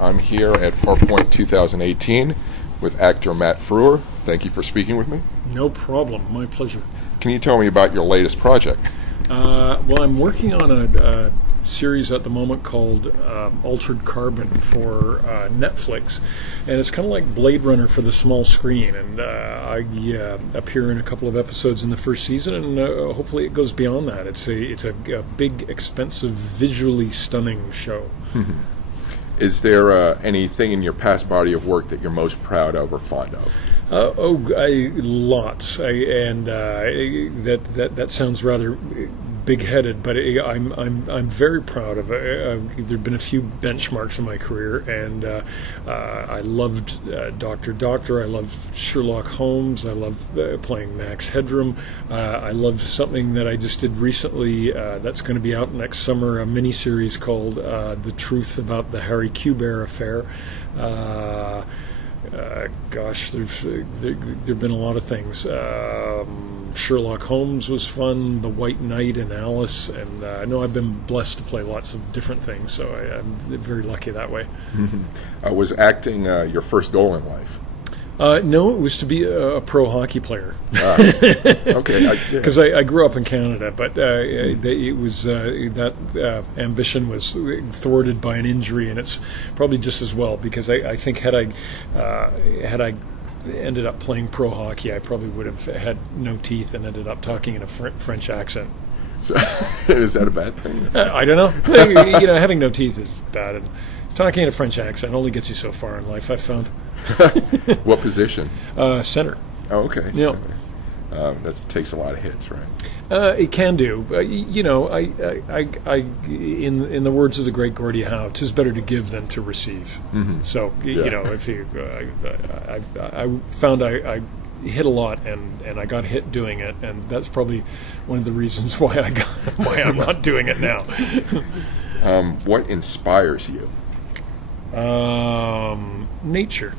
I'm here at Farpoint 2018 with actor Matt Frewer. Thank you for speaking with me. No problem. My pleasure. Can you tell me about your latest project? Well, I'm working on a series at the moment called Altered Carbon for Netflix, and it's kind of like Blade Runner for the small screen, and I appear in a couple of episodes in the first season, and hopefully it goes beyond that. It's a big, expensive, visually stunning show. Mm-hmm. Is there anything in your past body of work that you're most proud of or fond of? Lots, that sounds rather big-headed, but I'm very proud of it. There've been a few benchmarks in my career, and I loved Doctor. I loved Sherlock Holmes. I loved playing Max Headroom. I loved something that I just did recently that's going to be out next summer, a miniseries called The Truth About the Harry Quebert Affair. There've been a lot of things. Sherlock Holmes was fun, The White Knight and Alice, and I know I've been blessed to play lots of different things, so I'm very lucky that way. Mm-hmm. Was acting your first goal in life? No, it was to be a pro hockey player. Okay. Because I grew up in Canada, but it was that ambition was thwarted by an injury, and it's probably just as well, because I think had I ended up playing pro hockey, I probably would have had no teeth and ended up talking in a French accent. So, is that a bad thing? I don't know. Having no teeth is bad, and talking in a French accent only gets you so far in life, I've found. What position? Center. Oh, okay. Yeah. That takes a lot of hits, right? It can do. In the words of the great Gordie Howe, 'tis better to give than to receive. Mm-hmm. So, Yeah. if you, I found I hit a lot, and I got hit doing it, and that's probably one of the reasons why I'm not doing it now. What inspires you? Nature.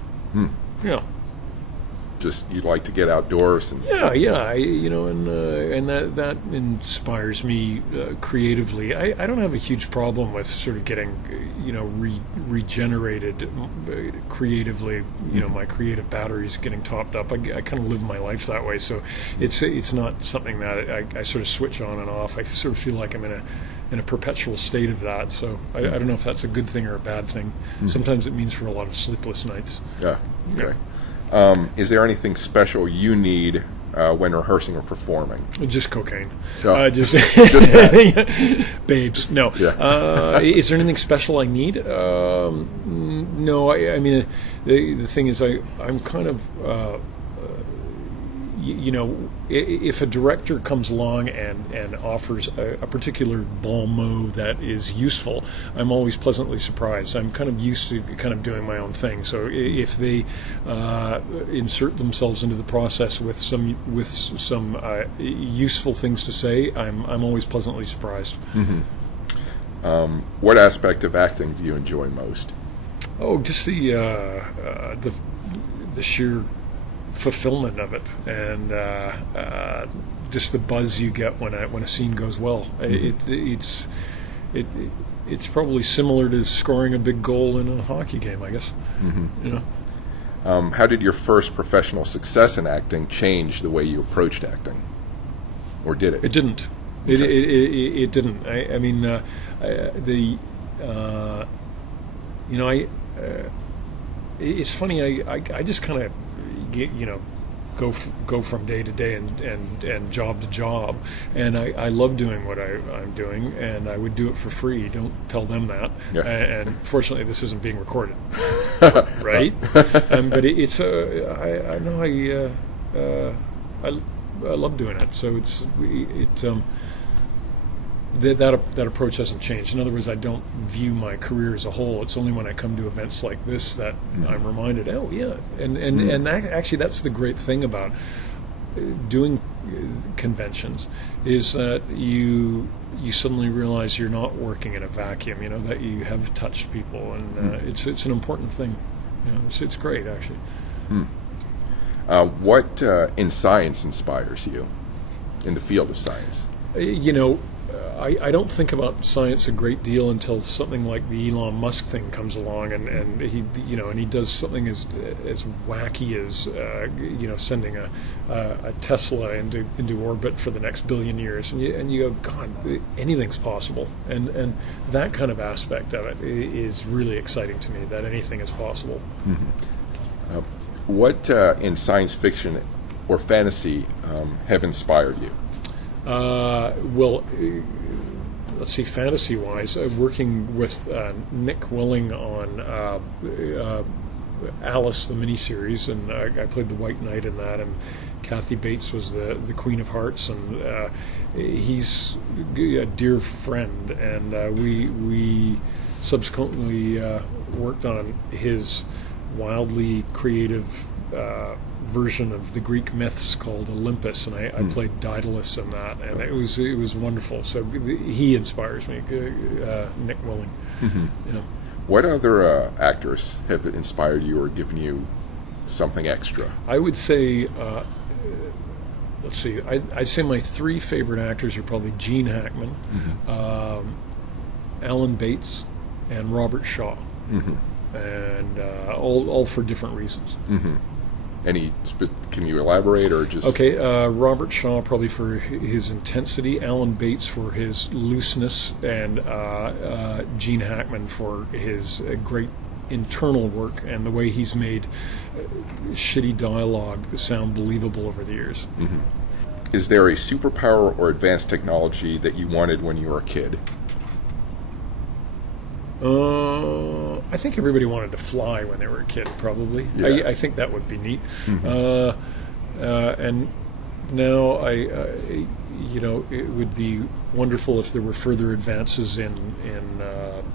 Just you like to get outdoors and and that inspires me creatively. I don't have a huge problem with sort of getting regenerated creatively. My creative batteries getting topped up. I kind of live my life that way, so it's not something that I sort of switch on and off. I sort of feel like I'm in a perpetual state of that. So I don't know if that's a good thing or a bad thing. Mm-hmm. Sometimes it means for a lot of sleepless nights. Yeah. Okay. Is there anything special you need when rehearsing or performing? Just cocaine. Oh. Just babes. No. Yeah. Is there anything special I need? No. I mean, the thing is, I'm kind of. If a director comes along and offers a particular bon mot that is useful, I'm always pleasantly surprised. I'm kind of used to kind of doing my own thing. So if they insert themselves into the process with some useful things to say, I'm always pleasantly surprised. Mm-hmm. What aspect of acting do you enjoy most? Oh, just the sheer fulfillment of it, and just the buzz you get when a scene goes well. Mm-hmm. It's probably similar to scoring a big goal in a hockey game, I guess. Mm-hmm. How did your first professional success in acting change the way you approached acting, or did it? It didn't. Okay. It didn't. It's funny. I just kind of go from day to day and job to job, and I love doing what I'm doing, and I would do it for free. Don't tell them that. Yeah. And fortunately, this isn't being recorded, right? But I love doing it. So that approach hasn't changed. In other words, I don't view my career as a whole. It's only when I come to events like this that I'm reminded, oh yeah, and actually that's the great thing about doing conventions, is that you suddenly realize you're not working in a vacuum. That you have touched people, and it's an important thing. It's great actually. What in science inspires you, in the field of science? I don't think about science a great deal until something like the Elon Musk thing comes along, and he and he does something as wacky as sending a Tesla into orbit for the next billion years, and you go, God, anything's possible, and that kind of aspect of it is really exciting to me, that anything is possible. Mm-hmm. What in science fiction or fantasy have inspired you? Well, let's see, fantasy-wise, working with Nick Willing on Alice, the miniseries, and I played the White Knight in that, and Kathy Bates was the Queen of Hearts, and he's a dear friend, and we subsequently worked on his wildly creative version of the Greek myths called Olympus, and I played Daedalus in that, and it was wonderful. So he inspires me, Nick Willing. Mm-hmm. Yeah. What other actors have inspired you or given you something extra? I would say, let's see, I'd say my three favorite actors are probably Gene Hackman, Alan Bates, and Robert Shaw, and all for different reasons. Mm-hmm. Can you elaborate, or just... Okay, Robert Shaw probably for his intensity, Alan Bates for his looseness, and Gene Hackman for his great internal work and the way he's made shitty dialogue sound believable over the years. Mm-hmm. Is there a superpower or advanced technology that you wanted when you were a kid? I think everybody wanted to fly when they were a kid, probably. Yeah. I think that would be neat. Mm-hmm. And now it would be wonderful if there were further advances in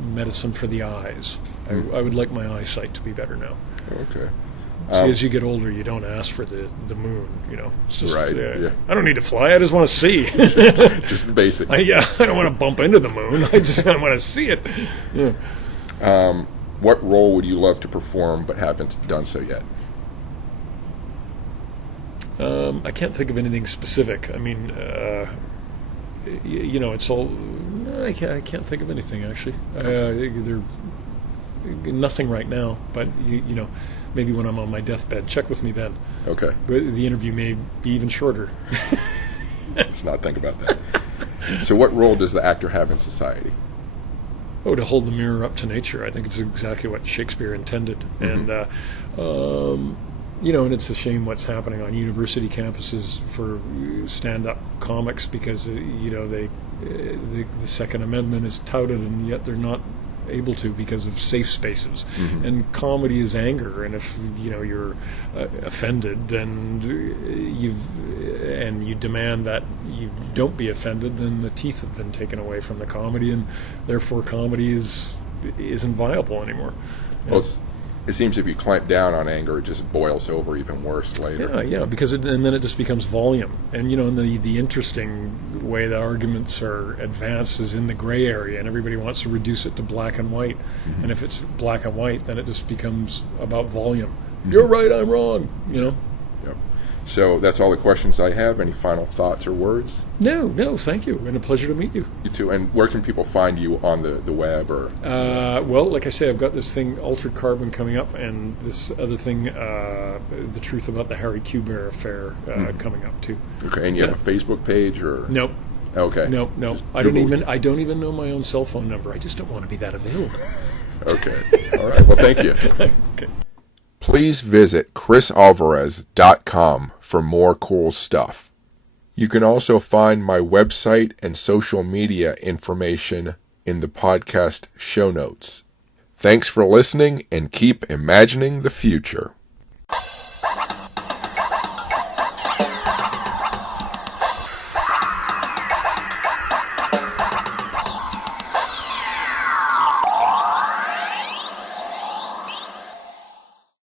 medicine for the eyes. I would like my eyesight to be better now. Okay. See, as you get older, you don't ask for the moon. It's just right. Yeah. I don't need to fly. I just want to see. just the basics. I don't want to bump into the moon. I want to see it. Yeah. What role would you love to perform but haven't done so yet? I can't think of anything specific. I mean, it's all. I can't think of anything actually. There, nothing right now. But maybe when I'm on my deathbed, check with me then. Okay. But the interview may be even shorter. Let's not think about that. So, what role does the actor have in society? Oh, to hold the mirror up to nature. I think it's exactly what Shakespeare intended. Mm-hmm. And, and it's a shame what's happening on university campuses for stand-up comics because, the Second Amendment is touted and yet they're not able to because of safe spaces. Mm-hmm. And comedy is anger, and if you're offended, then you demand that you don't be offended, then the teeth have been taken away from the comedy, and therefore comedy isn't viable anymore. Well, it seems if you clamp down on anger, it just boils over even worse later. Yeah, because and then it just becomes volume. And and the interesting way that arguments are advanced is in the gray area, and everybody wants to reduce it to black and white. Mm-hmm. And if it's black and white, then it just becomes about volume. Mm-hmm. You're right, I'm wrong. Yep. So that's all the questions I have. Any final thoughts or words? No, thank you. And a pleasure to meet you. You too. And where can people find you on the web? Or well, like I say, I've got this thing, Altered Carbon, coming up, and this other thing, The Truth About the Harry Quebert Affair, coming up too. Okay, and you have a Facebook page, or? Nope. Okay. No. I don't even know my own cell phone number. I just don't want to be that available. Okay. All right. Well, thank you. Okay. Please visit chrisalvarez.com for more cool stuff. You can also find my website and social media information in the podcast show notes. Thanks for listening, and keep imagining the future.